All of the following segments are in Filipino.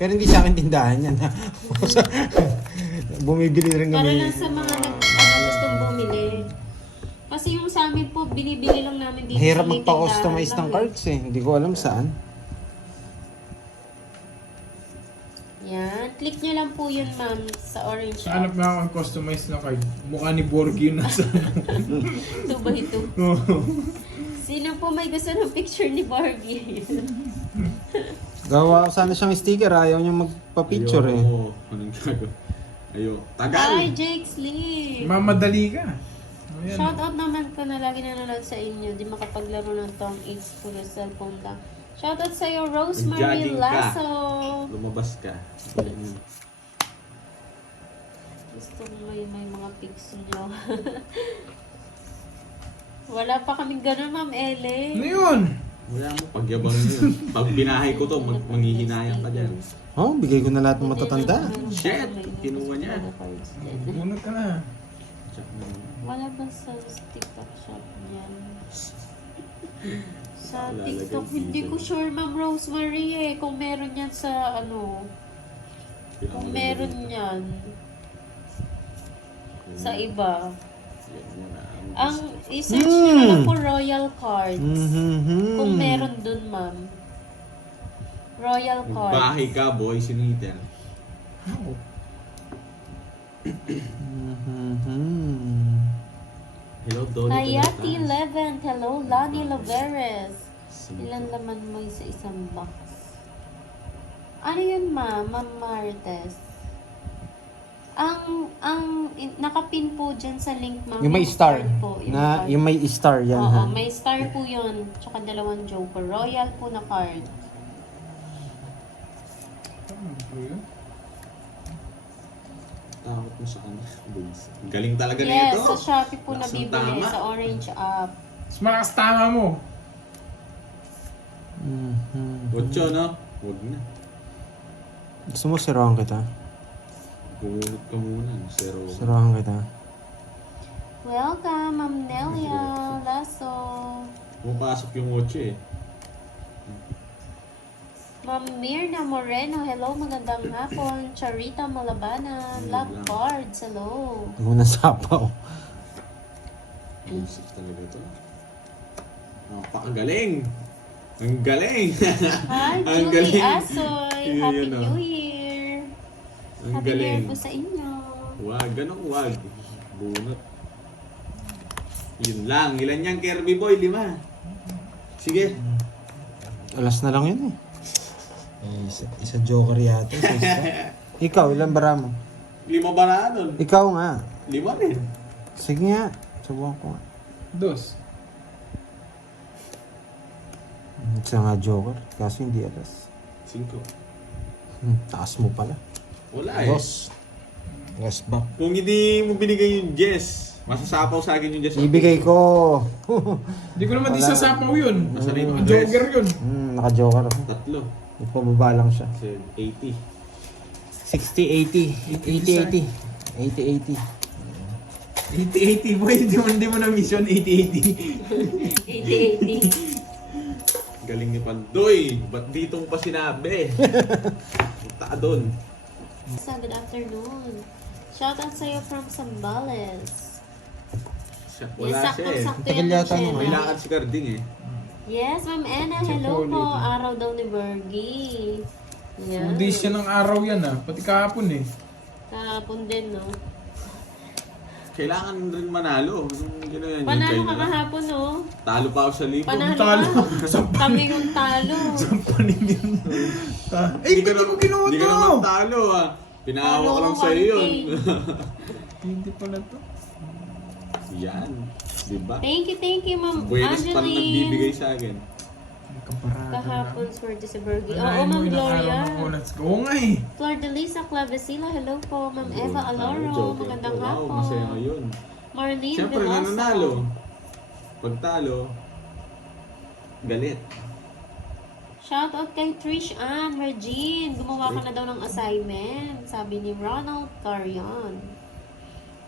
Pero hindi sa akin tindahan yan. Bumibili rin Para kami. lang sa mga gustong bumili. Kasi yung sa amin po, binibili lang namin dito Mahirap may magpa-customize tindahan ng lang cards eh. Hindi ko alam saan. Yan. Click nyo lang po yun, ma'am, sa orange. Sa hanap nga akong customize na card. Mukha ni Borgie yun nasa... 2x2. Sino po may gusto ng picture ni Bargy? Gawa ko sana siyang sticker. Ayaw niya magpa-picture eh. Ayoko. Anong gagawin? Ayoko. Tagal! Hi, Jake Slick! Mamadali ka. Ayan. Shoutout naman ko na lagi nanonood sa inyo. Di makapaglaro ng Tom H. Puro cellphone lang. Shoutout sa'yo, Rosemary Nag-jogging ka. Lasso. Lumabas ka. Gusto mo may mga pics nyo. Wala pa kaming gano'n, Ma'am Ele. Ano yun? Wala mo, pagyabang yun. Pag binahay ko to, manghihinayang ka dyan. Oh, bigay ko na lahat ng matatanda. Shit! Kinuha niya. Bunot ka na. Wala ba sa TikTok shop niyan? Sa Wala TikTok, lagay hindi dito. ko sure, Ma'am Rosemary eh. Kung meron yan sa ano. Kung meron yan. Sa iba. Ang i-search nyo na lang po Royal Cards. Kung meron dun, ma'am. Royal Cards. Magbahay ka, boy, siniter. Hello, Dolly. Hayati Levent. Hello, Lani Loveres. Ilan laman mo sa isang box? Ano yun, ma'am? Ma'am Marites. Nakapin po dyan sa link, ma'am. Yung may star. card po, Na, card. yung may star yan ha. Oo, may star po yun. Tsaka dalawang joker. Royal po na card. Takot mo sa kanya. Galing talaga Yes, nito. sa Shopee po Lakas ng nabibili. tama. Sa Orange app. Smakas tama mo. Ocho, no? Huwag na. Gusto mo sirahan kita? Bumunot ka muna. Zero. Sirahan kita. Welcome, Ma'am Nelia Lasso. Pumapasok yung ocho eh. Ma'am Mirna Moreno, hello, magandang hapon. Charita Malabanan, Love Cards, hello. Hindi ko nasapaw. Isip talaga ito. Napakagaling! Ang galing! Hi, Ang Julie galing. Asoy. Yun, Happy yun, New Year. Ang Happy New Year galing. po sa inyo. Wag, ganun wag. Bunot. Yun lang. Ilan yan, Kirby Boy? 5. Sige. Alas na lang yun eh. Isa joker yata. Ikaw, ilan bara mo? 5 ba na nun? Ikaw nga. 5 rin. Sige nga. Subukan ko nga. Dos. Isa nga joker. Kaso hindi alas. 5. Taas mo pala. Wala eh. Boss. Yes, back. Kung hindi mo binigay yung Jess, masasapaw sa akin yung Jess. Ibigay ko. Hindi ko naman isasapaw yun. Nasaan na yung mga Joker yun. Naka-joker ako. 3. Ipababa lang siya. Kasi 80. 60, 80. 80, 80. 80-80 boy, hindi mo na mission 80-80. 80-80. Galing ni Pandoy. Ba't dito mo pa sinabi? Punta ka doon. Good afternoon. Shoutout sa'yo from Zambales. Wala siya eh. Saktong-sakto Tagal yan, yata nung Shena. May lakad si Carding eh. Yes, Ma'am Anna. Check Hello ulit. po. Araw daw ni Bergie. Yan. Days siya ng araw yan ah. Pati kahapon eh. Kahapon din, no? Kailangan rin manalo. Anong gano'n yan? Panalo Hintay ka na lang. kahapon, no? Talo pa ako sa libo. Panalo Talo. ka. Kami yung talo. Sampanin yun. Eh, Hindi ka ba't di mo kinuha Hindi ka to? naman talo ah. Pinahawa ko Talo lang ko sa'yo yun. Hindi pala to. Yan. Diba? Thank you, Ma'am Buenos pa rin nagbibigay Angeline. sa akin. Kaparada Kahapon, swerte sa Bergie. Oo, Wala, Ma'am mo ilang araw Gloria. na ko. Let's go nga eh. Flor de Lisa Clavecilla. Hello po, Ma'am Eva Aloro. Joker. Magandang Wow, hapon. masaya ko yun. Marlene Siyempre, Veloso. nananalo. Pag talo, galit. Shoutout kay Trish Ann Regine. Gumawa ka na daw ng assignment. Sabi ni Ronald Carion.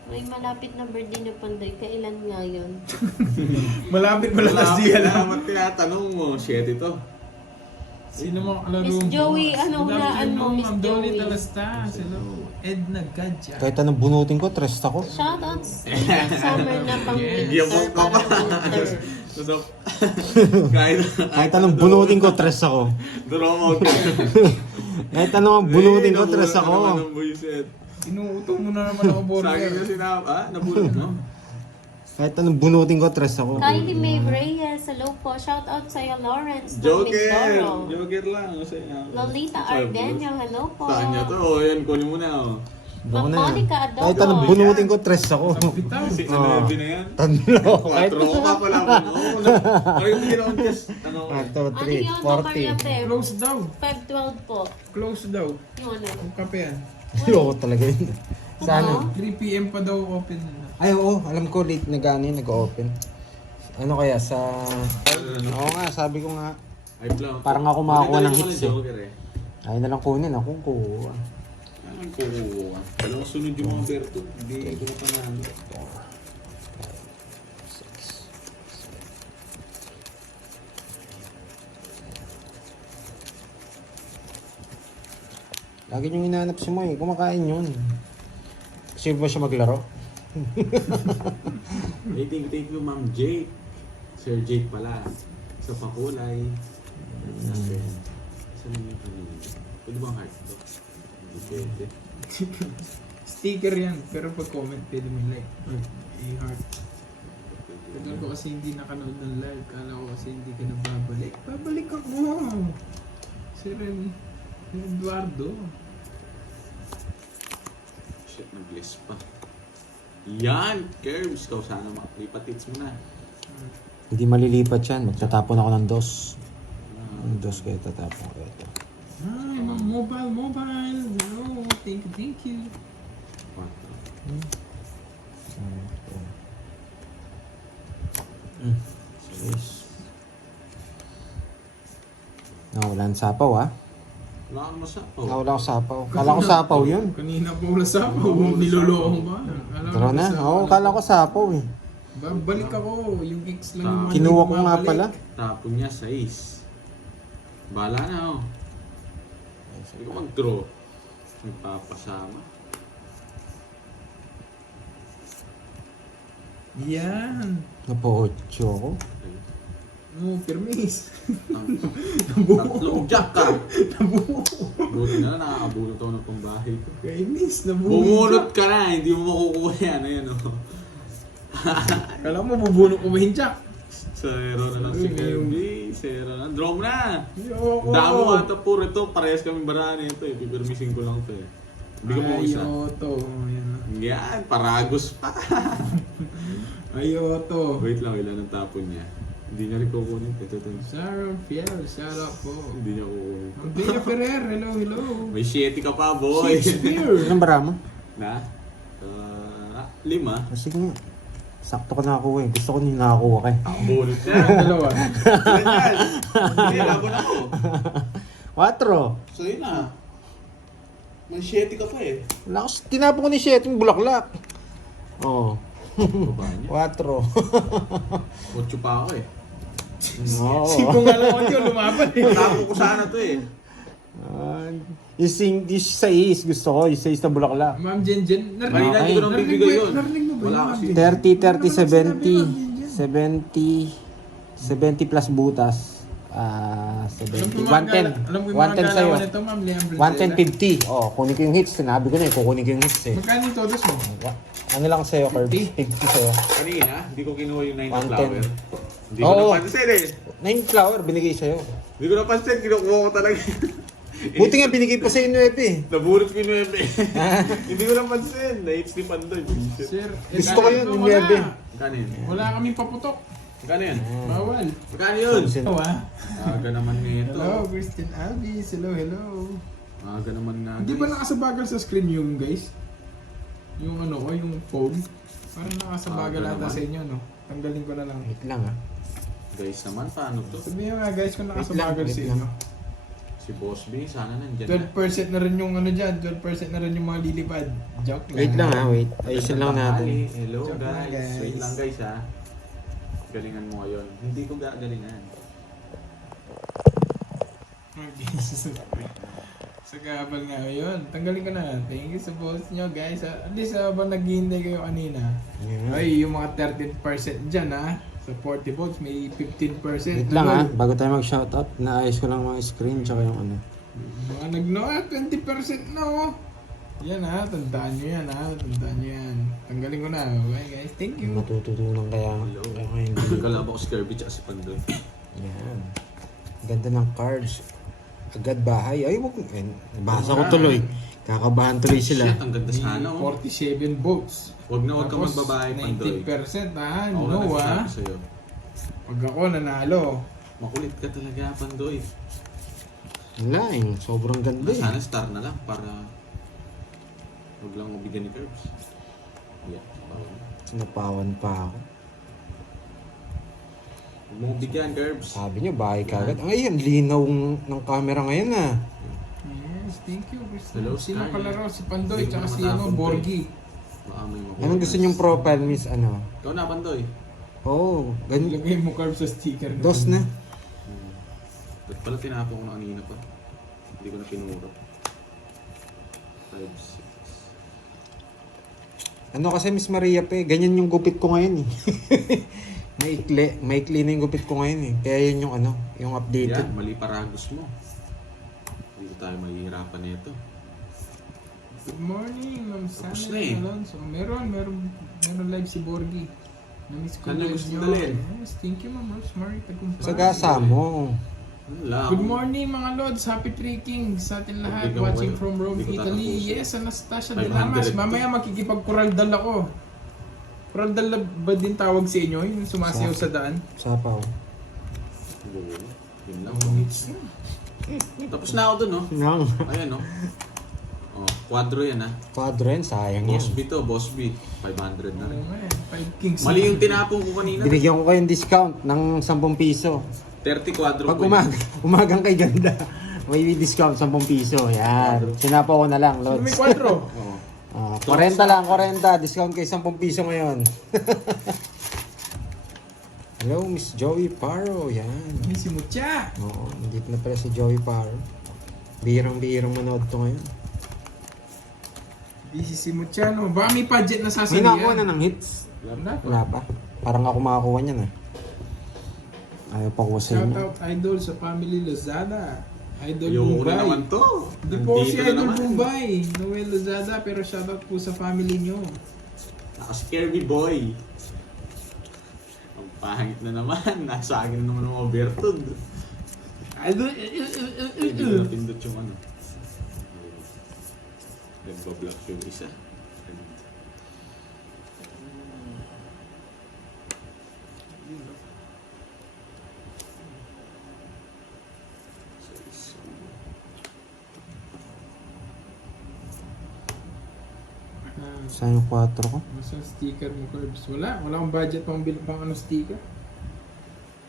May malapit na birthday na Pandoy. Kailan nga yun? Malapit pala last year lang. Salamat tinatanong mo. Shit ito. Sino mo kalaro Miss mo? Joey, ano, Good hulaan afternoon, mo, Miss Ma'am Dolly Joey. Talastas. Hello. Edna Gadja. Kahit anong bunutin ko, tresta ko. Shoutouts summer na pang Hindi winter ako para winter. So, kahit Anong bunutin ko, tres ako. Draw out ka. Kahit anong bunutin ko, tres ako. Anong buisit? Inuutong mo na naman ako, Sa akin Borger. kasi nabulot mo. Kahit anong bunutin ko, tres ako. Kylie Mae Reyes, hello po. Shoutout sa'yo, Lawrence ng Joker! Mindoro. Joker lang. Kasi, Lolita Ardenio, hello po. Saan niya to? O, yan, kunin mo na. Oh. Doon na yan. Monica Adobo. Kahit anong bunutin ko, tres ako. Bitaw. 6 na na yan. Tanlo. Kahit 4 ka pala mo. Ano yung bigyan akong test? Ano? 1, 2, Ano 3, yun, Maria 40. Pep? Close daw. 512 po. Close daw. Yung ano? Ang kape yan. Loko talaga yun. Sana. 3 p.m. pa daw open na. Ay, oo. Alam ko, late na gano'n, nag-open. Ano kaya, sa... Oo nga, sabi ko nga. Ay, blank. Parang ako makakuha ng Maganda hits yung eh. Joker eh. Ay na lang kunin ako kuha. Anong kukuha? Dalawang sunod yung mga Berto. Hindi ko pa namin. Lagi niyong hinahanap si Moy, kumakain yun. Save ba siya maglaro? Hey, thank you, Ma'am Jake. Sir Jake pala. Sa pakulay. Natin. Saan yung kanina? Pwede bang heart to? Hindi pwede. Sticker yan. Pero pag comment, pwede mo like. I-heart. Tagal ko kasi hindi nakanood ng live. Kala ko kasi hindi ka nababalik. Babalik ako! Si Eduardo. Shit, nag-list pa. Yan! Curbs! Ikaw sana makapalipatits mo na. Hindi malilipat yan, magtatapon ako ng dos. Ang dos kayo tatapon ko ito. Ay, mobile. No, thank you. 6. Nawala ang sapaw ah. Wala kang masapaw. Nawala ang sapaw. Kala ko sapaw yun. Kanina pa wala sapaw. Niloloko ba? Tara na. Oo, kala ko sapaw eh. Babalik ako. Yung ex lang yung mga Kinuha ko hindi nga bumabalik. pala. Tapon niya 6. Bala na oh. Hindi ko mag-draw. Nagpapasama. Yan. Napo-8 ako. No, permis. Tatlong jack ka. Buti na lang nakakabulot ako ng pambahay ko. Kainis. Nabuhay. Bumunot ka na, hindi mo makukuha yan. Ayan oh. Kala mo bubunok ko ba yung jack? Zero na lang si Kirby. Zero na. Draw mo na. Ayoko. Damo nga ito puro ito. Parehas kami baraan ito eh. Pipirmissing ko lang ito eh. Hindi ko mo isa. Ayoto. Yan, paragos pa. Ayoto. Wait lang, ilan ang tapon niya. Hindi niya rin kukunin. Ito. Sarah Fiel, shout out po. Hindi niya kukunin. Ang Bea Ferrer, hello. May 7 ka pa, boy. Shakespeare. Anong bara mo? Na? 5. Sige nga. Sakto ka nakakuha eh. Gusto ko nyung nakakuha ka eh. Bulot niya. Dalawa. Ganyan. Hindi, labon ako. 4. So yun na. May 7 ka pa eh. Wala ko, tinapon ko ni Shet yung bulaklak. Oo. Baba niya. 4. 8 pa ako eh. Oo. Kung alam ko yun, lumaban eh. Tapo ko sana to eh. Yung 6 gusto ko, yung 6 na bulaklak. Ma'am Jen, Kanina hindi ko nang narinig bibigay mo- yun. Narinig mo ba Wala yun, kasi. Ma'am Jen? 70 plus butas. 70. 110. Alam mo yung 110 mga sa'yo. galawan nito, Ma'am Liam Brincella? 110.50. Oh, kunin ko yung hits. Sinabi ko na eh, kukunin ko yung hits eh. Magkano yung todos mo? Ano lang sa'yo, Curb? 50? 50 sa'yo. Kanina, hindi ko kinuha yung 9 na 110. flower. Hindi ko Oo. napansin eh. 9 flower, binigay sa'yo. Hindi ko napansin, kinukuha ko talaga. Buti nga binigay pa sa'yo 9 eh. Nabulot ko yung 9 eh. Hindi ko napansin. Na-hits ni Pandoy. Sir, Gusto ko yun, yung wala. 9. Magkano yun? Wala kaming paputok. Magkano yun? Bawal. Magkano yun? Hello ah. Aga naman nito. Hello, Christian Alvis. Hello. Aga naman nga. Hindi ba nakasabagal sa screen yung guys? Yung ano ko, yung phone? Parang nakasabagal Aga ata naman. sa inyo, no? Tanggalin ko na lang. Wait lang ah. Guys naman, paano to? Sabihin nga guys kung nakasabagal Wait sa lang. inyo. Si Boss B, sana nandyan na. 12% na rin yung ano dyan, 12% na rin yung mga lilipad. Joke lang. Wait lang ah, wait. Ayusin lang natin. Hello Joke lang, guys. guys. Wait lang guys ha. Galingan mo ngayon. Hindi ko gagalingan. Sa gabal nga yun. Tanggalin ko na. Thank you sa boss nyo guys. At least habang naghihintay kayo kanina. Yeah. Ay, yung mga 13% dyan ha. Sa 40 volts may 15%. Wait lang ha, bago tayo mag-shoutout, naayos ko lang mga screen tsaka yung ano. Mga nag-noa, 20% na oh. Yan ha, tandaan nyo yan ha. Tandaan nyo yan. Tanggalin ko na. Okay guys, thank you. Matututunan kaya hindi. Kalabo ko si Kirby tsaka si Pandoy. Yan. Ganda ng cards. Agad bahay. Ay, wag. Nabasa ko tuloy. Kakabahan tuloy sila. Shit, ang ganda sana oh. 47 volts. Huwag na huwag ka Tapos, magbabae, Pandoy. 90% ha. Ako No na ha. nagsasabi sa'yo. Pag ako nanalo. Makulit ka talaga, Pandoy. Wala eh. Sobrang ganda eh. Sana star na lang para huwag lang mabigyan ni Curbs. Yeah. Sinapawan pa ako. Huwag mo bigyan, Curbs. Sabi niyo, bahay kagad. Ay, ang linaw ng camera ngayon ah. Yes, thank you. Hello, Sino Sky. kalaro? Si Pandoy, Hindi tsaka mo si nakatapon, Borgi. Maamay mo. Anong gusto niyong profile, miss? Ano? Ikaw na, Pandoy. Oh, ganyan. Ilagay mo carb sa sticker. Dos na. Ba't pala tinapon ko na kanina pa? Hindi ko na pinuro. 5, 6. Ano kasi Miss Maria pa eh, ganyan yung gupit ko ngayon eh. maikli na yung gupit ko ngayon eh. Kaya yun yung ano, yung updated. Yan, mali paragos mo. Dito tayo mahihirapan nito. Good morning, Ma'am Tapos Sana na eh. Alonso. Meron live si Borgi. Na-miss ko Kanya live gusto nyo. dalhin? Yes, thank you Ma'am Rosemary Tagumpay. Sa gasa mo. Wala. Good morning mga Lods, happy trekking sa atin lahat Bigyan ko watching kayo. from Rome, Hindi ko Italy. tatapusin. Yes, Anastasia 500 de Lamas. to. Mamaya makikipag-kuraldal ako. Kuraldal ba din tawag sa inyo? Yung sumasayaw sa daan? Sapaw. Yun lang. Tapos na ako dun, no? Nang, Ayan, no? Oh, quadro yan, ha? quadro yan, sayang yan. Boss B to, Boss B. 500 na rin. 5 kings. Mali yung tinapon ko kanina. Binigyan ko kayong discount ng 10 piso. 30 quadro Pag po. umagang kay ganda, may discount 10 piso. Yan. Sinapaw ko na lang, Sino may Lods. kwadro? Oo. 40 lang, 40. Discount kay 10 piso ngayon. Hello, Miss Joey Paro. Yan. Yung si Mucha. Oo, nandito na pala si Joey Paro. Bihirang manood to ngayon. Busy si Mucha, no? Baka may budget na May sasalihan. nakuha na ng hits. Wala pa. Wala pa. Parang ako makakuha niyan ah. Ayaw pa ko sa inyo. Shoutout Idol sa family Lozada. Idol Yung una Bombay. naman to. Hindi po si Nandito na Idol naman. Bombay. Noel Lozada, pero shoutout po sa family nyo. Naka-scary boy. Ang pangit na naman. Nasa akin na naman ang overtud. Idol, Hindi ko napindot yung ano. Nagpa-block yung isa. Saan yung 4 ko? Masa sticker mo, Curbs? Wala akong budget pang ano sticker.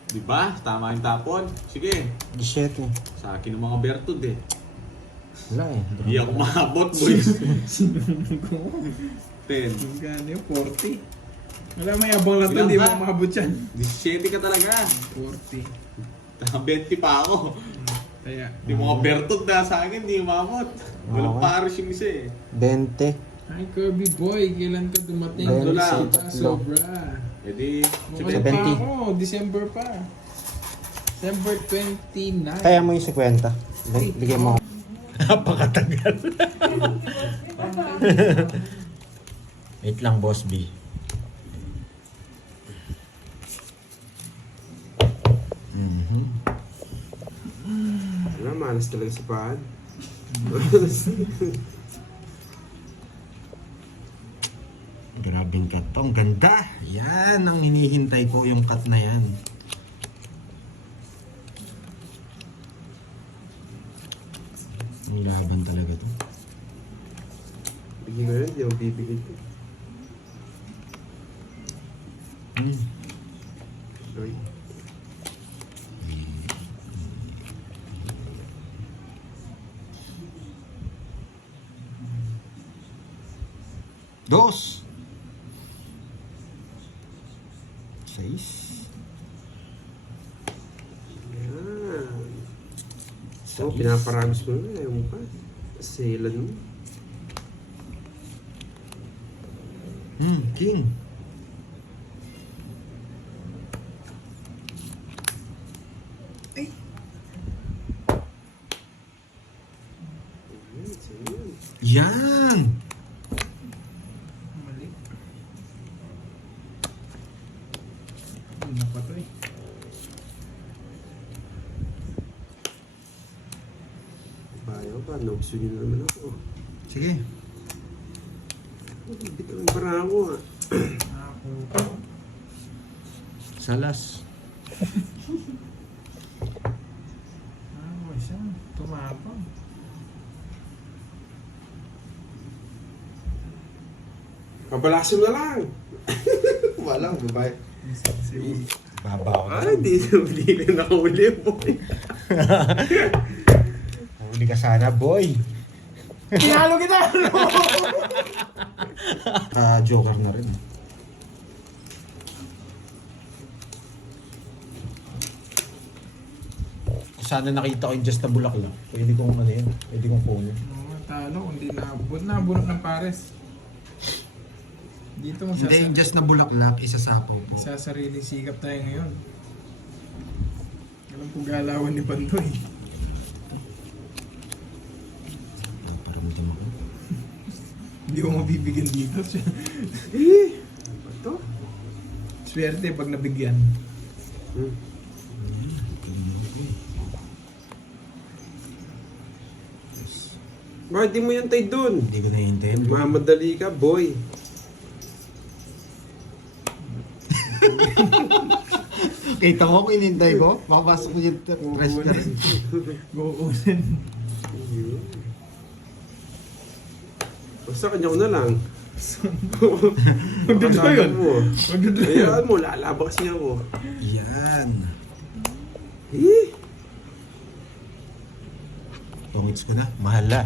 Diba? Tama yung tapon. Sige. 17. Sa akin ng mga bertud eh. Wala eh. Hindi ako maabot, boys. 10. Magkano yun? 40. Wala, may abang lang to, Ilang di mo ka? maabot yan. 17 ka talaga. 40. 20 pa ako. Kaya, Yung mga bertud na sa akin, hindi umabot. Walang Okay. pares yung isa eh. 20. hi Kirby Boy, kailan ka dumating? Ayun, Wala, tatlo. sobra. E di, Mukha 70. pa ako, December pa. December 29. Kaya mo yung 50. Bigyan mo. Napakatagal. Wait lang, Boss B. Wala, malas talaga sa pahad. Grabing cut to. Ang ganda. Yan ang hinihintay ko, yung cut na yan. Ang laban talaga to. Bigyan ko yun, di ako bibigyan ko. Sorry. Dos. 6. Yan. Oo, pinaparagos ko na. Ayaw mo pa. Selan mo. King. Yan! Mali. Ano pa to eh? Ayaw pa. Naugsunin na naman ako. Sige. Bitaw yung parang ako ah. Ako. Salas. Ako siya. Tumapang. Pabalasin na lang. Walang babae. Baba ako na. Hindi na nakahuli mo. Huli ka sana, boy. Tinalo kita! Joker na rin. Sana nakita ko yung just na bulaklak. Pwede kong ano yun. Pwede kong kunin. Oo, talo. Hindi nabot. Nabunot ng pares. Dito mo Hindi, yung just na bulaklak, isasapaw po. sa sariling sikap tayo ngayon. Alam ko galawan ni Pantoy. Paramdam ako. Hindi ko mabibigyan dito. Ito? Swerte pag nabigyan. Bakit di mo yan tayo dun? Hindi ko naiintindihan. Mamadali ka, boy. Kita mo kung inintay ko? Makapasok ko yung press na rin. Guunin. Basta kanya ko na lang. Magdudulo yun. mo. Magdudulo yun. Ayaan mo, lalaba kasi ako. Yan. Pangits ko na. Mahal na.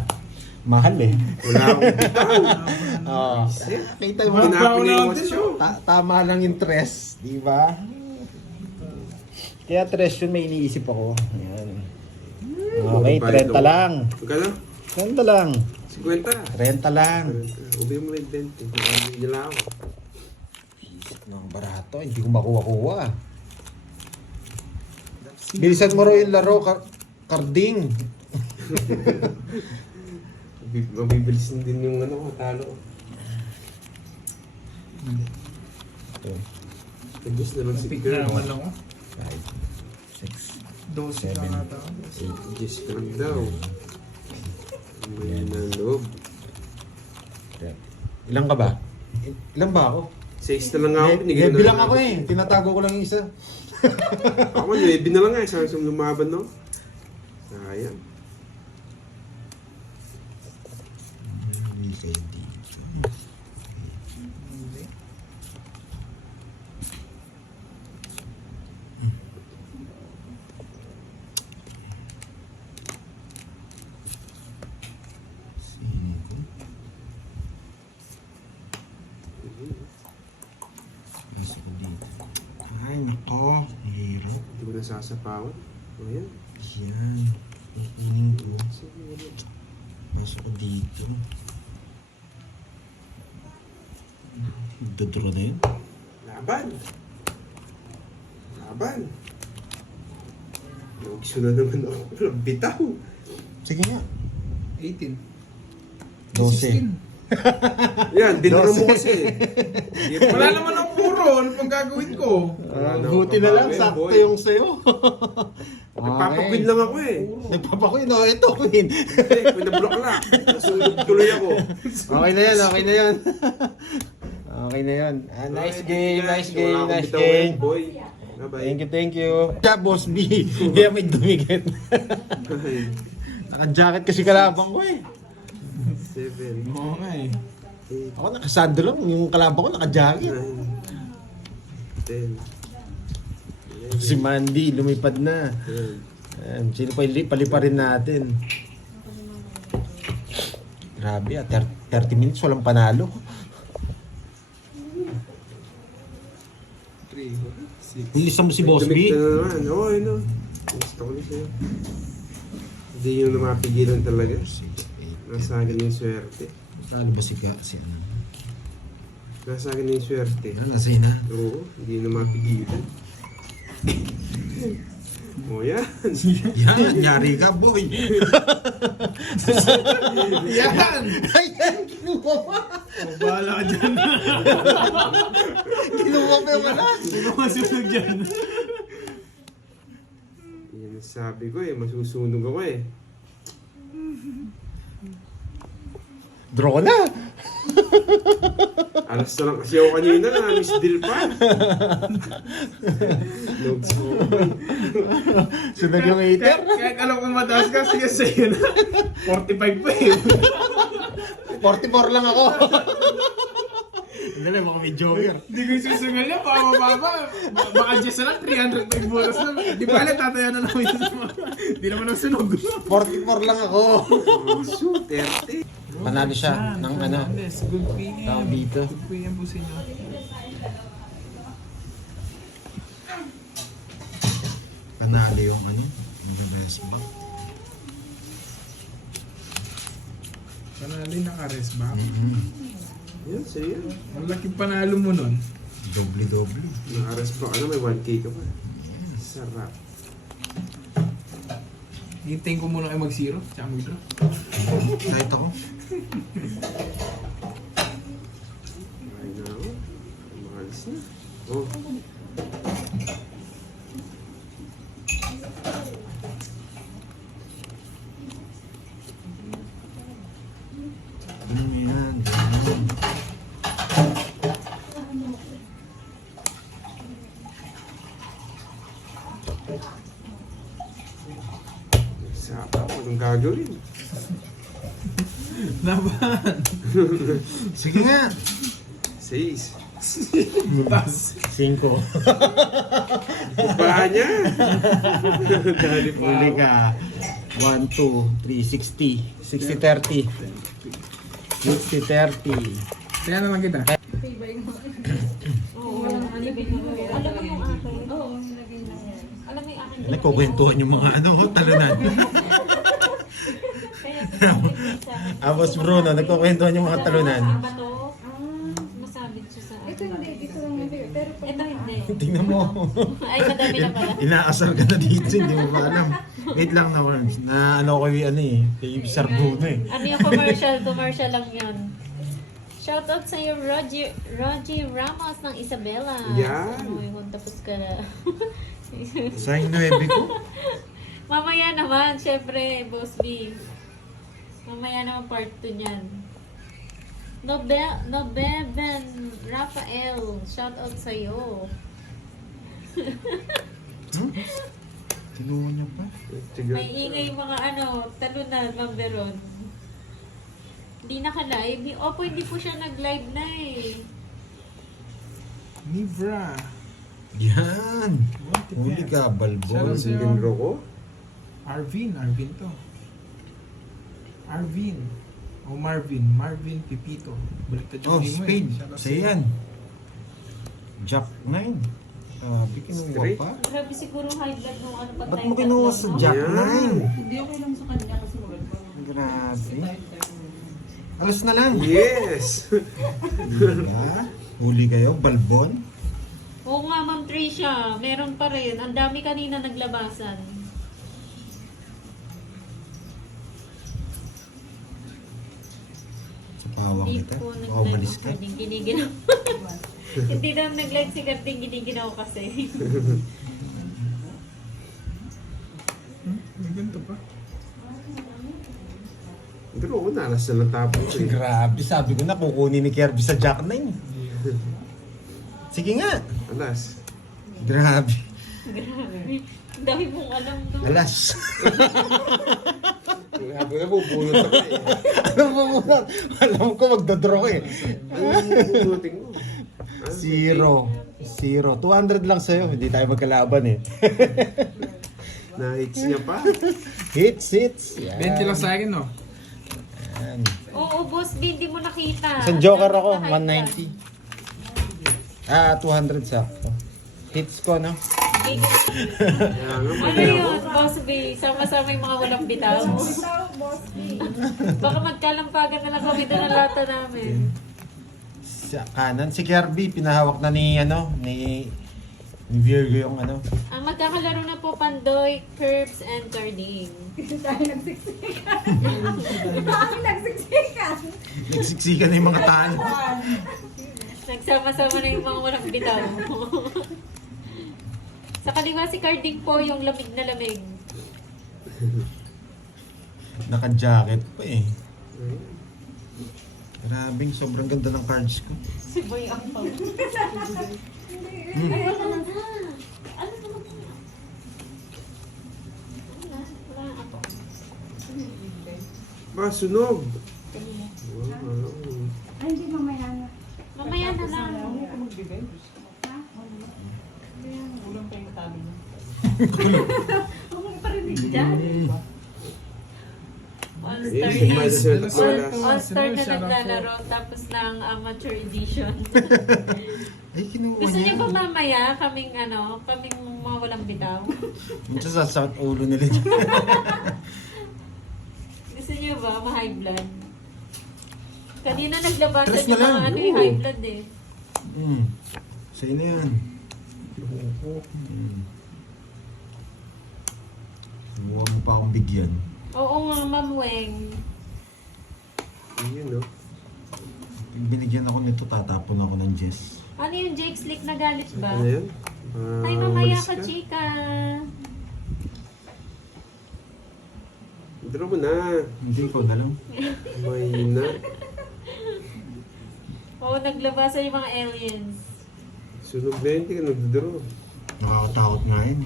Mahal eh. Wala akong bitaw. Oo. Kita mo. Mahal. Tinapin niya yung Wala watch yun. Tama lang yung tres. Di ba? Kaya tres yun may iniisip ako. Ayan. Okay, 30 lang. Magkano? 30 lang. 50. 30 lang. Ubi mo rin 20. Hindi nila ako. Isip ng barato. Hindi ko makuha-kuha. Bilisan mo rin yung laro, Karding. Mabibilis din yung ano, talo. Ito. Pagos na lang si Pick girl. na naman ako. 5, 6, 12 lang ata ako. Yes ka lang daw. May naloob. 10. Ilang ka ba? Ilang ba ako? 6 na lang ako. binigyan Bilang na ako eh. Tinatago ko lang yung isa. Ako, 9 na lang eh. Sabi sa lumaban, no? Sayang. Hindi kayo dito. Hindi. Sino ko? Pasok ko dito. Ay, nako. Hirap. Hindi ko nasasapawan. O yan. Yan. Iinin ko. Pasok ko dito. Dodro na yun. Laban! Laban! Naugso na naman ako. Bitaw! Sige nga. 18. 12. Yan, dinaro mo kasi. Wala naman ang puro. Ano pang gagawin ko? Buti na lang, sakto yung sayo. Nagpapakwin lang ako eh. Nagpapakwin. No, ito, queen. Hindi, may nablock lang. Nasunod tuloy ako. Okay na yan, okay na yan. Okay na yan. Nice game, nice game, Wala akong nice bitaw ngayon, game. boy. Bye-bye. Thank you. Yeah, Boss B. Kaya may dumikit. Bye. Naka-jacket kasi kalabang ko eh. 7, Oo nga eh. 8, Ako nakasando lang. Yung kalabang ko naka-jacket. 9, 10, Si Mandy, lumipad na. 11. Sino pa palipa rin natin. Grabe 30 minutes walang panalo. 3, 6. Yung isa mo si Boss B. Dumik na naman. Oo, yun o. Gusto ko na sa'yo. Hindi nyo na mapigilan talaga. Nasa akin yung swerte. Talo ba si ano? Nasa akin yung swerte. Ano, lasina? Oo, hindi na mapigilan. O yan. Yan, yari ka, boy. Yan! Ayan, kinuha mo. Oh, bahala ka dyan. Kinuha mo yung malas. Sino masunog dyan? Yan ang sabi ko eh, masusunog ako eh. Draw na. Alas na lang kasi ako kanina na miss deal pa. Notes ko. Sunod yung hater. Kahit alam kong mataas ka, sige sa'yo na. 45 pa eh. 44 lang ako. Hindi na, baka may joker. Hindi ko susungal na, baka mababa. Baka just na lang, 300 may bonus na. Di ba alam, tataya na namin sa mga. Di naman ang sunog. 44 lang ako. Oh, shoot, 30. Panalo siya ng ano. Good PM. Tawag dito. Good PM po sa inyo. Panalo yung ano. Yung best back. Panalo yung naka-rest back. Yan, sa'yo. Ang laking panalo mo nun. Doble-doble. Nakaras pa ka na, may 1K ka pa. Sarap. Hintayin ko muna kayo mag-zero, tsaka mag-draw. Kahit ako. Ay na ako. Makalis na. Oh. Ano yan? Ganun. Sapa ko, anong gagawin? Naban! Sige nga. 6. Tas. 5. Ba niya? Dali pa Huli ako. ka. 1, 2, 3, 60. 60-30. 60-30. Kaya naman kita. Oo, alam mo yung akin. Oo. Alam mo yung akin. Nagkukwentuhan yung mga ano, talunan. Amos Bruno, nagkukwentuhan yung mga talunan. Ba to? Masabit siya sa akin. Ito hindi, dito lang hindi. Pero pag Ito hindi. Tingnan mo. Ay, madami na pala. Inaasar ka na dito, hindi mo ba alam. Wait lang na, Worms. Na ano ko ano eh, kay Sarduno eh. Ano yung commercial? Commercial lang yun. Shoutout sa iyo, Roger Ramos ng Isabela. Yan. Ano yun, tapos ka na. Sa 9 ko. Mamaya naman, syempre, Boss B. Mamaya naman part 2 niyan. Nobeben Rafael, shoutout sa iyo. Kinuha niya pa. May ingay mga talunan, Ma'am Veron. Hindi naka-live. Opo, hindi po siya nag-live na eh. Nivra. Yan. Huli ka, balbon. Shoutout sa'yo. Binro ko? Arvin to. Arvin. O Marvin Pipito. Baliktad yung Oh, name mo spade. Shoutout Sa yan. Jack 9. Sabi, kinuha Straight. pa. Grabe siguro high blood nung pag Ba't mo kinuha sa Jack Yan. 9? hindi okay lang sa kanya kasi Grabe. Alas na lang. Yes! Huli kayo, balbon. Oo nga, Ma'am Tricia. Meron pa rin. Ang dami kanina naglabasan. Sa pawang Hindi kita. po Oh, nag-live malis ang ka. Karding Giniginaw. Hindi na nag-live si Karding Giniginaw kasi. May ganito pa. Pero ako na, alas na lang tapos ko eh. Grabe, sabi ko na kukunin ni Kirby sa Jack 9. Sige nga. Alas. Grabe. Grabe. Ang dami mong alam doon. Alas. Habang na bubunot ako eh. Alam mo muna, alam ko magdodraw eh. Ano yung bubunutin mo? 0. 200 lang sa'yo, hindi tayo magkalaban eh. Na-hits niya pa. Hits. 20 lang sa akin, no? Yan. Oo, Boss B, hindi mo nakita. Isang joker ako, High blood. 190. 200 sakto. Hits ko, no? Kaya nga, Ano magkaya mo. yun, Boss B? Sama-sama yung mga walang bitaw. Bitaw, boss B. Baka magkalampagan na lang kami doon ang lata namin. Sa kanan, si Kirby, pinahawak na ni Virgo yung ano. Ang magkakalaro na po Pandoy, Curbs, and Carding. Tayo nagsiksikan. Tayo nagsiksikan. Nagsiksikan na yung mga tao. Nagsama-sama na yung mga walang bitaw. Sa kaliwa si Carding po, yung lamig na lamig. Naka-jacket pa eh. Grabing, sobrang ganda ng cards ko. Si Boy ang pang. Ay, wala na. Ano naman? Wala na ako. Ba, sunog. Kanina. Ay, hindi mamaya na. Mamaya na lang. Huwag mong parinig dyan. All-star Yes, na. yes, yes. All-star na naglalaro tapos ng amateur edition. Ay, kinuha Gusto niyo niya. ba mamaya kaming mga walang bitaw? Minsan sa South ulo nila dyan. Gusto niyo ba ma-high blood? Kanina naglabasan Tres na yung mga lang. yung high blood eh. Sa'yo na yan. Huwag mo pa akong bigyan. Oo nga, Ma'am Weng. Yun, no? Pag binigyan ako nito, tatapon ako ng Jess. Ano yung Jake Slick na galit ba? Ano yan? Ay, mamaya umalis ka, chika. Draw mo na. Hindi ko na lang. May na. Oo, naglabasan yung mga aliens. Sunog na yun, hindi ka nagdraw. Nakakatakot nga yun.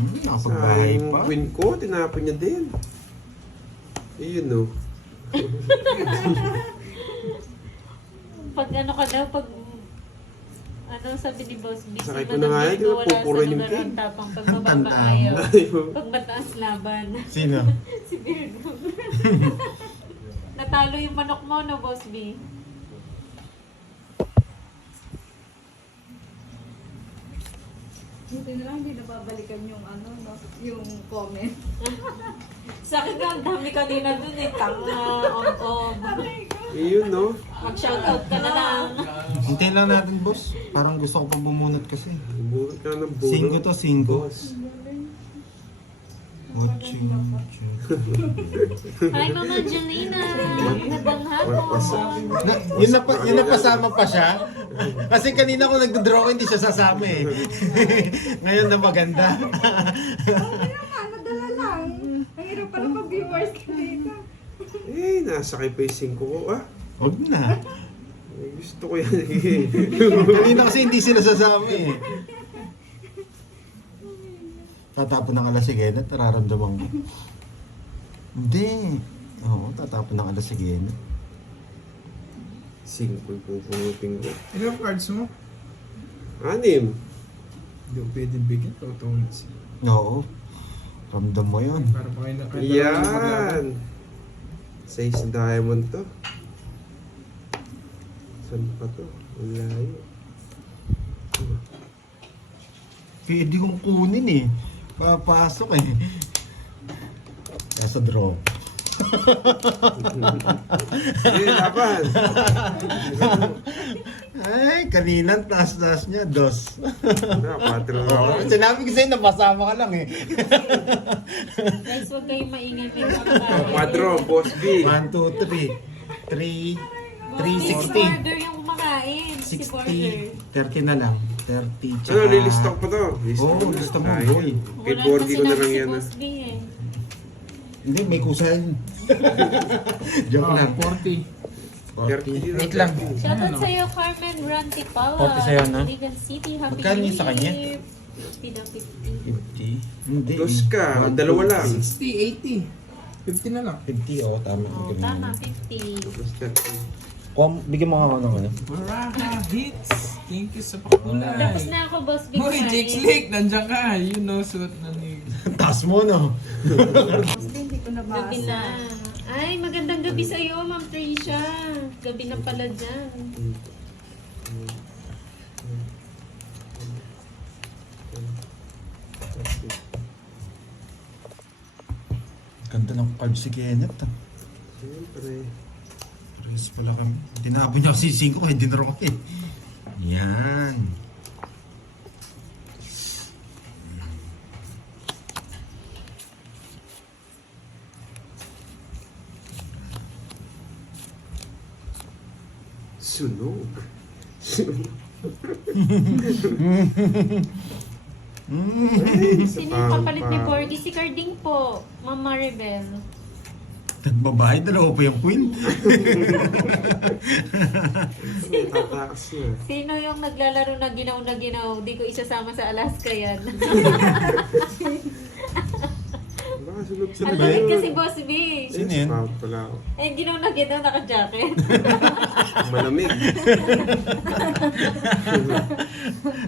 Nakapagbahay Sayang pa. queen ko, tinapon niya din. Ayun, no? Pag ano ka daw, pag ano sabi ni Boss B, Sakay ko si na Madam nga yan, Virgo wala sa pupura yung lugar king. ang tapang pag mababa ayaw. Pag mataas laban. Sino? Si Virgo. Natalo yung manok mo, no, Boss B? Buti na lang hindi nababalikan yung ano, no, yung comment. Sa akin nga, ang dami kanina dun eh. Tanga, om-om. Ayun, no? Mag-shoutout ka na lang. Hintayin lang natin, boss. Parang gusto ko pa bumunot kasi. Bunot ka ng bunot. Singgo to, singgo. Boss. Watching. Hi, Mama Jelena. Magandang hapon. Yun na pasama pa siya. Kasi kanina ko nagdodraw hindi siya sasama eh. Ngayon na maganda. Okay naman, madala lang. Ang hirap pala pa viewers ka dito. Eh, nasakay pa yung singko ko, ah. Huwag na. Eh, gusto ko yan. Kanina kasi hindi sila sasama eh. Tatapon ng alas si Kenneth, nararamdaman ko. Hindi. Oo, tatapon ng alas si Kenneth. Singko yung pupunutin ko. Ilang cards mo? 6. Hindi ko pwedeng bigyan. Totoo na siya. Oo. Ramdam mo yun. Para pa kayo na Yan! 6 diamond to. Saan pa to? Ang layo. Pwede kong kunin eh. Papasok eh. Kaya sa draw. Eh, dapat! Ay, kanina taas-taas niya, 2. 4 na ako. Sinabi ko sa'yo, napasama ka lang eh. Guys, huwag kayong maingay. May mga 4, boss B. 1, 2, 3. 3, Si 360. Border yung kumakain. Si Border. 60, 30 na lang. 30, Ano, lilistok pa to? Oo, lista mo, Ayun. boy. Kay Wala Borgi ko na sinabi lang si yan. Boss B eh. Hindi, may kusa yun. Joke lang. 40. 30 Wait lang. Shoutout sa'yo, Carmen Rantipala. 40 sa'yo, no? Ligan City, Happy Magkano New yun sa kanya? Year. 50 daw, 50. 50. Hindi. Dos ka, dalawa lang. 60, 80. 50 na lang. 50, oo, tama. Oh, tama, 50. Tapos 30. Bigyan mo ako ng ano. Baraha hits. Thank you sa pakulay. Tapos na ako, Boss B. Hoy, Jake Slick, nandiyan ka. You know, suot na ni... Taas mo, no? Hindi ko nabasa. Nabila. Ay, magandang gabi sa iyo, Ma'am Tricia. Gabi na pala dyan. Ganda ng card si Kenneth. Ah. Siyempre. Pares pala kami. Tinapon niya kasi 5 kaya dinaro ko eh. Yan. Sunog. Sino yung kapalit ni Borgie? Si Carding po, Ma'am Maribel. Babae, dalawa pa yung queen. Tataas na. Sino yung naglalaro na ginaw? Di ko isasama sa Alaska yan. Baka sunog sa Ang lamig kasi Boss B. Sino yun? Proud pala ako. Eh, ginaw naka-jacket. Malamig.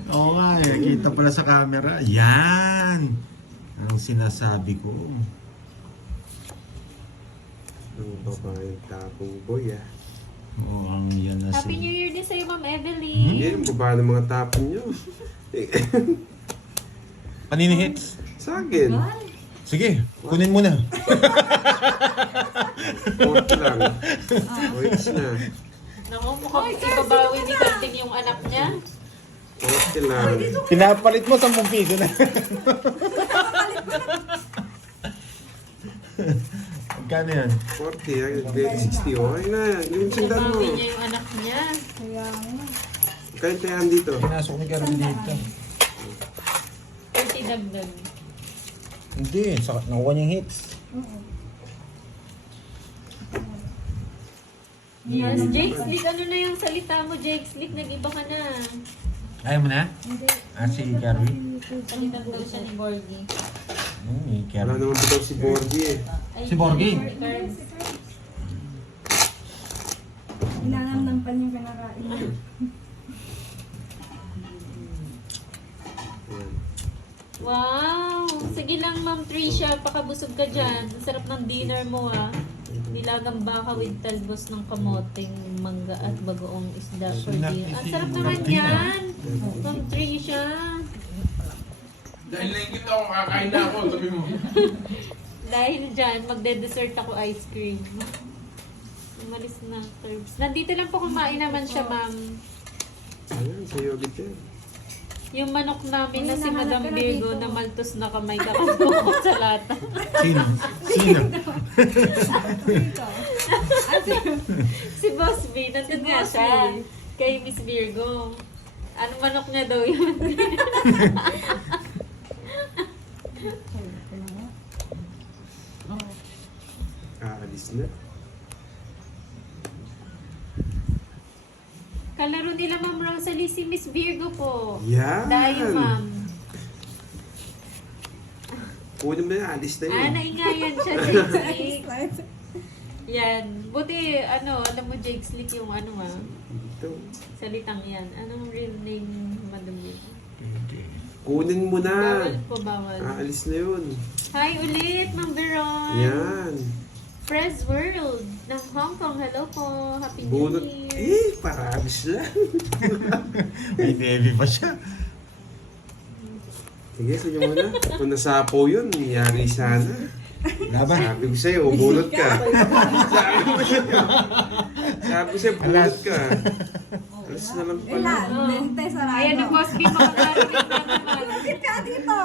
Oo nga eh, kita pala sa camera. Yan! Ang sinasabi ko. Ang babaeng tapong boy ah. Oo, ang yan na Happy New si... Year din sa'yo, Ma'am Evelyn. Hindi, yung baba ng mga tapong nyo. Kanina hits? Sa akin. Sige, kunin mo na. 40 lang. Wait na. Naku, mukhang ibabawi ni Carding yung anak niya. 40 lang. Pinapalit mo 10 piso na. Magkano yan? 40, grade 60. Okay na. Yung sundan mo. Ibabawi niya yung anak niya. Kaya nga. Kaya tayan dito. Pinasok ni Carol dito. 30 dagdag. Hindi, nakuha niyang hits. Yes, Jake Slick, ano na yung salita mo, Jake Slick? Nag-iba ka na. Ayaw mo na? Ah, si Carol? Salitan daw siya ni Borgie. Wala naman ba daw si Borgie eh. Ay, Si Borgie? Cards. Inanamnampan yung kinakain. Ayan. Wow! Sige lang, Ma'am Tricia, pakabusog ka dyan. Ang sarap ng dinner mo, ah. Nilagang baka with talbos ng kamoting, mangga at bagoong isda for dinner. Ang sarap naman yan! Ma'am Tricia! Dahil nakikita ko, kakain na ako, sabi mo. Dahil dyan, magde-dessert ako ice cream. Umalis na, Turbs. Nandito lang po kumain naman siya, ma'am. Ayan, sa yogurt yan. Yung manok namin na si Madam Virgo na maltos na kamay kakabukot sa lata. Sino? Sino? Si Boss B, nandun nga siya. Kay Miss Virgo. Ano manok niya daw yun? Aalis na. Kalaro nila Ma'am Rosalie si Miss Virgo po. Yan. Dahil ma'am. Kunin mo na, alis na yun. Naingayan siya, Jake Slick. Yan. Buti, alam mo Jake Slick yung Dito. salitang yan. Anong real name, Madam Virgo? Kunin mo na. Bawal po, bawal. Aalis na yun. Hi ulit, Ma'am Veron. Yan. Press World ng Hong Kong. Hello po. Happy New Bunot. Year. Para alis lang. May baby pa siya. Sige, sige muna. Kung nasapo yun, nangyari sana. Laban. Sabi ko sa'yo, bunot ka. Sabi ko sa'yo, bunot ka. Alis na lang pala. Ilan? 20 sarado. Ayan ang boss, B. Makakarinig na naman. Bakit ka dito?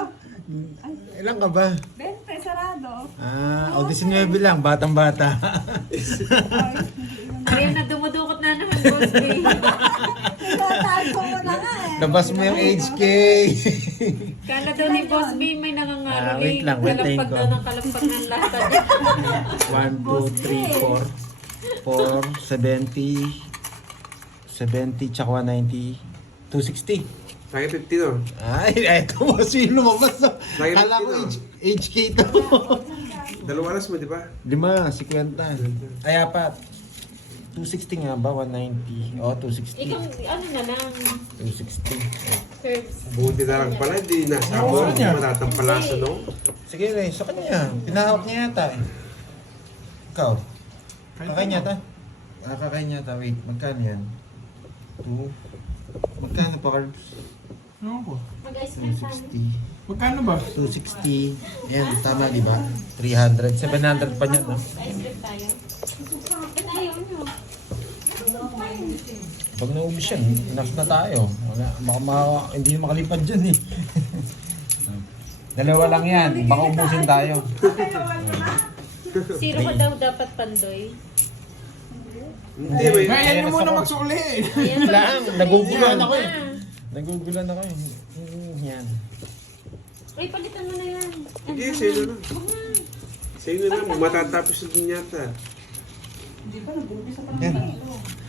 Ilan ka ba? 20 sarado. Ah, o 19 lang, batang-bata. Ayan na, dumudukot na naman, boss, B. Tinatago ko na nga eh. Labas mo yung HK. Kala daw ni boss B may nangangaroling. Wait lang, waiting Kalampag ko. daw ng kalampag ng lata. 1, 2, 3, 4. 4, 70. 70, tsaka 190. 260. Lagi 50 no? Ay, eto mo, sino lumabas? Lagi Kala ko 50 HK to. 2 oras mo, di ba? 5, 50. Ay, apat. 260 nga ba? 190. O, 260. Ikaw, ano na lang, 260. Curbs. Buti na lang pala, di nasa Oo, ako. kanya. Matatampalaso, no? Sige, Ray, sa kanya. Pinahawak niya yata eh. Ikaw? Kahit Kakain ano. yata? Kakain yata. Wait, magkano yan? 2. Magkano pa carbs? Ano ko? Mag-ice cream tayo. 260. Magkano ba? 260. Yan, tama di ba? 300. 700 pa niyan, no? Ice cream tayo. Ba't ayaw nyo? Pag naubos yan, enough na tayo. Wala, hindi na makalipad dyan eh. Dalawa lang yan, baka ubusin tayo. Zero ka daw dapat, Pandoy. Hindi, may... Kaya nyo muna magsuli. Ayan, Lang, naguguluhan ako eh. na. Naguguluhan ako eh. Yan. Uy, palitan mo na yan. Hindi, sa'yo na. Huwag na. Sa'yo na lang, matatapos na din yata. Yan.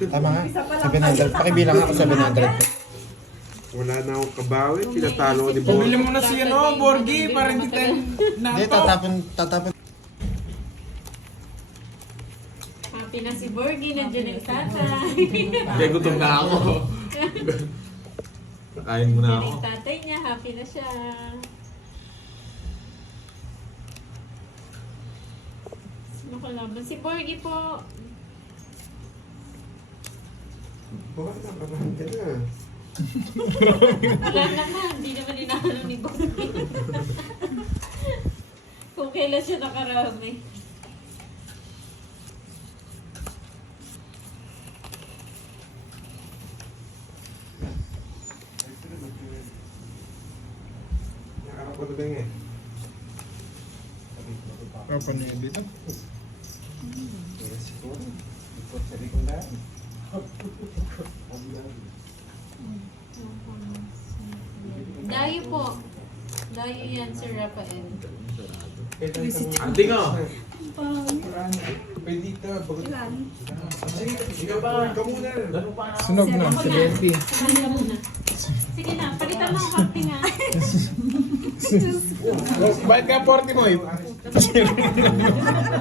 Tama nga. 700. Pakibilang ako 700. Wala na akong kabawi, tinatalo ko ni Pabili Borgi. mo na si Borgi, para hindi tayo Hindi, nato. tatapon. Happy na si Borgie, nandiyan yung tatay. Hindi, gutom na ako. Kain mo na Nandiyan ako. yung tatay niya, happy na siya. Sino kalaban? Si Borgie po. Wala, karahan ka na. Wala naman, hindi naman inaano ni Borgie. Kung kailan siya nakarami. Nakarap ko na lang eh. Paano yun dito? Dayo po. Dayo yan, Sir Rafael. Anting oh! Pwede ka, bagot. Ilan? Ikaw ba? Ikaw muna. Sunog na, si Betty. Ano ka muna? Sige na, palitan mo ang kape nga. Bakit ka 40 mo eh?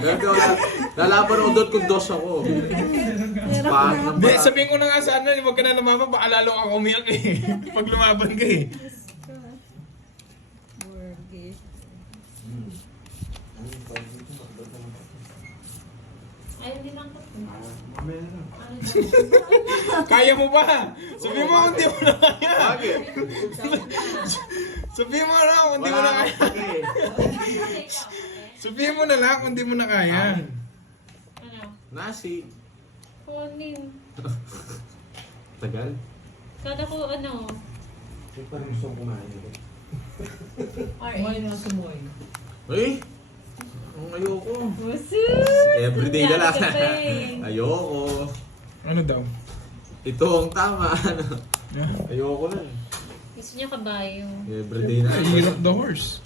Pero lalaban ako doon kung dos ako. Paano na Hindi, sabihin ko na nga sa ano, huwag ka na lumaban, baka lalo ako umiyak eh. Pag lumaban ka eh. Borgi. Ayun din ang kape. Kaya mo ba? Sabihin mo kung di mo na kaya. Bakit? Sabihin mo na kung di mo na kaya. Sabihin mo na lang kung di mo na kaya. Ano? Nasi. Kunin. Tagal. Kada ko ano? Parang gusto kong kumain. RH. Eh? Ang ayoko. Busu! Everyday na lang. Kape. Ayoko. Ano daw? Ito ang tama. Yeah. Ayoko na eh. Gusto niya kabayo. Everyday na. Year of the horse.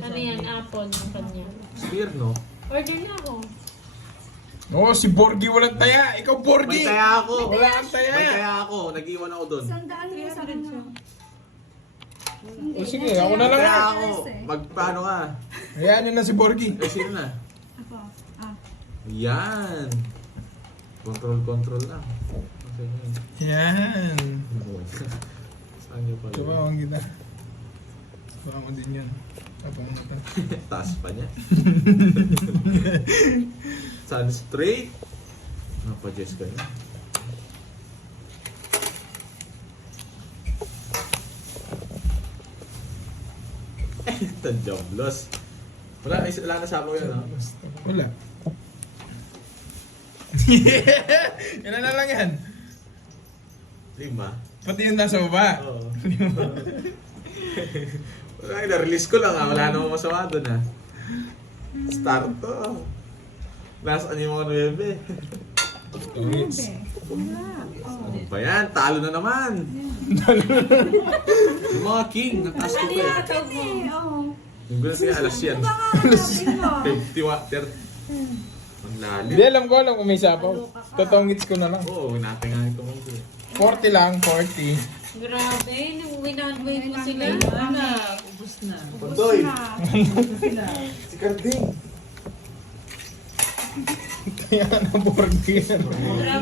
Ano yan? Apple yung kanya. Spear, no? Order na ako. Oo, si Borgi walang taya. Ikaw, Borgi. May taya ako. Wala kang taya. May taya ako. Nag-iwan ako doon. Sandaan mo sa ano. O sige, ako na lang Kaya nga. ako. Magpaano ka? Hayaan nyo na si Borgi. Eh, sino na? Ako. Ah. Yan. Control lang. Okay. Yan. Saan niyo pala? Tumawang kita. Baka mo din yan. Tapang mata. Taas pa niya. Sun straight. Napa-jess ka na. Tanjablos. Wala na sabaw yan, ha? Wala. Yan na lang yan. 5. Pati yung nasa baba. Oo. Wala, na-release ko lang, ha? Wala namang masama doon, ha? Start to. Nasaan yung mga 9? Hits. Wala. Oh. Ano ba yan? Talo na naman. Yung mga king, nataas ko pa eh. Oo. Yung gano'n siya, alas yan. Baka hanapin mo. 50 watt. Ang lalim. Hindi, alam ko kung may sapaw. Totoong hits ko na lang. Oo, natingan ito mo. 40 lang, 40. Grabe, nung winanway mo sila. Pandoy! Na. Si Carding! Kaya na Borgi yan. Grabe.